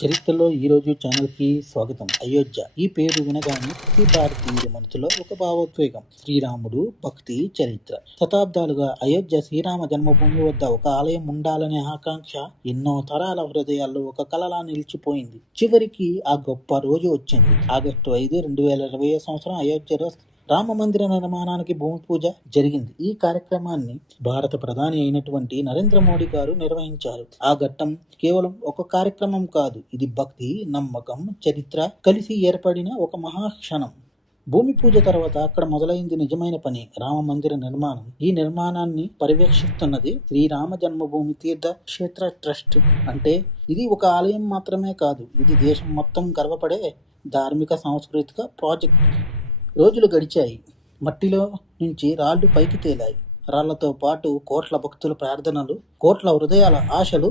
చరిత్రలో ఈరోజు ఛానల్కి స్వాగతం. అయోధ్య ఈ పేరు వినగానే ప్రతి భారతీయుడి మనసులో ఒక భావోద్వేగం. శ్రీరాముడు, భక్తి, చరిత్ర. శతాబ్దాలుగా అయోధ్య శ్రీరామ జన్మభూమి వద్ద ఒక ఆలయం ఉండాలనే ఆకాంక్ష ఎన్నో తరాల హృదయాల్లో ఒక కలలా నిలిచిపోయింది. చివరికి ఆ గొప్ప రోజు వచ్చింది. ఆగస్టు 5, 2020 అయోధ్యలో రామ మందిర నిర్మాణానికి భూమి పూజ జరిగింది. ఈ కార్యక్రమాన్ని భారత ప్రధాని అయినటువంటి నరేంద్ర మోడీ గారు నిర్వహించారు. ఆ ఘట్టం కేవలం ఒక కార్యక్రమం కాదు, ఇది భక్తి, నమ్మకం, చరిత్ర కలిసి ఏర్పడిన ఒక మహాక్షణం. భూమి పూజ తర్వాత అక్కడ మొదలైంది నిజమైన పని, రామ మందిర నిర్మాణం. ఈ నిర్మాణాన్ని పర్యవేక్షిస్తున్నది శ్రీరామ జన్మభూమి తీర్థ క్షేత్ర ట్రస్ట్. అంటే ఇది ఒక ఆలయం మాత్రమే కాదు, ఇది దేశం మొత్తం గర్వపడే ధార్మిక సాంస్కృతిక ప్రాజెక్ట్. రోజులు గడిచాయి. మట్టిలో నుంచి రాళ్లు పైకి తేలాయి. రాళ్లతో పాటు కోట్ల భక్తుల ప్రార్థనలు, కోట్ల హృదయాల ఆశలు,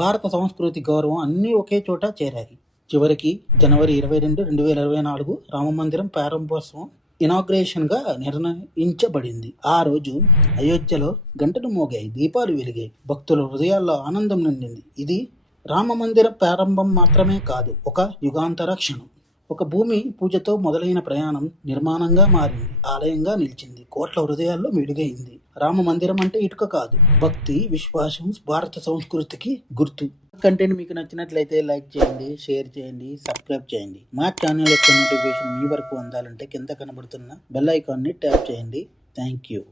భారత సంస్కృతి గౌరవం అన్నీ ఒకే చోట చేరాయి. చివరికి జనవరి 22, 2024 రామమందిరం ప్రారంభోత్సవం ఇనాగ్రేషన్గా నిర్ణయించబడింది. ఆ రోజు అయోధ్యలో గంటలు మోగాయి, దీపాలు వెలిగాయి, భక్తుల హృదయాల్లో ఆనందం నిండింది. ఇది రామమందిర ప్రారంభం మాత్రమే కాదు, ఒక యుగాంతర క్షణం. ఒక భూమి పూజతో మొదలైన ప్రయాణం నిర్మాణంగా మారింది, ఆలయంగా నిలిచింది, కోట్ల హృదయాల్లో మెరుగైంది. రామ మందిరం అంటే ఇటుక కాదు, భక్తి, విశ్వాసం, భారత సంస్కృతికి గుర్తు. కంటెంట్ మీకు నచ్చినట్లయితే లైక్ చేయండి, షేర్ చేయండి, సబ్స్క్రైబ్ చేయండి. మా ఛానల్ యొక్క నోటిఫికేషన్ మీ వరకు అందాలంటే కింద కనబడుతున్న బెల్ ఐకాన్ని ట్యాప్ చేయండి. Thank you.